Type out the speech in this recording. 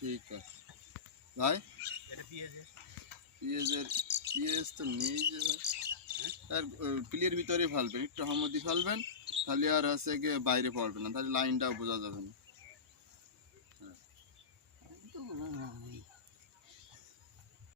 ঠিক আছে ভাই, পিএস তো নেই যে ভাই, আর প্লের ভিতরে ফালবেন, একটু হামদি ফালবেন, তাহলে আর হচ্ছে গিয়ে বাইরে পড়বে না, তাহলে লাইনটাও বোঝা যাবে না।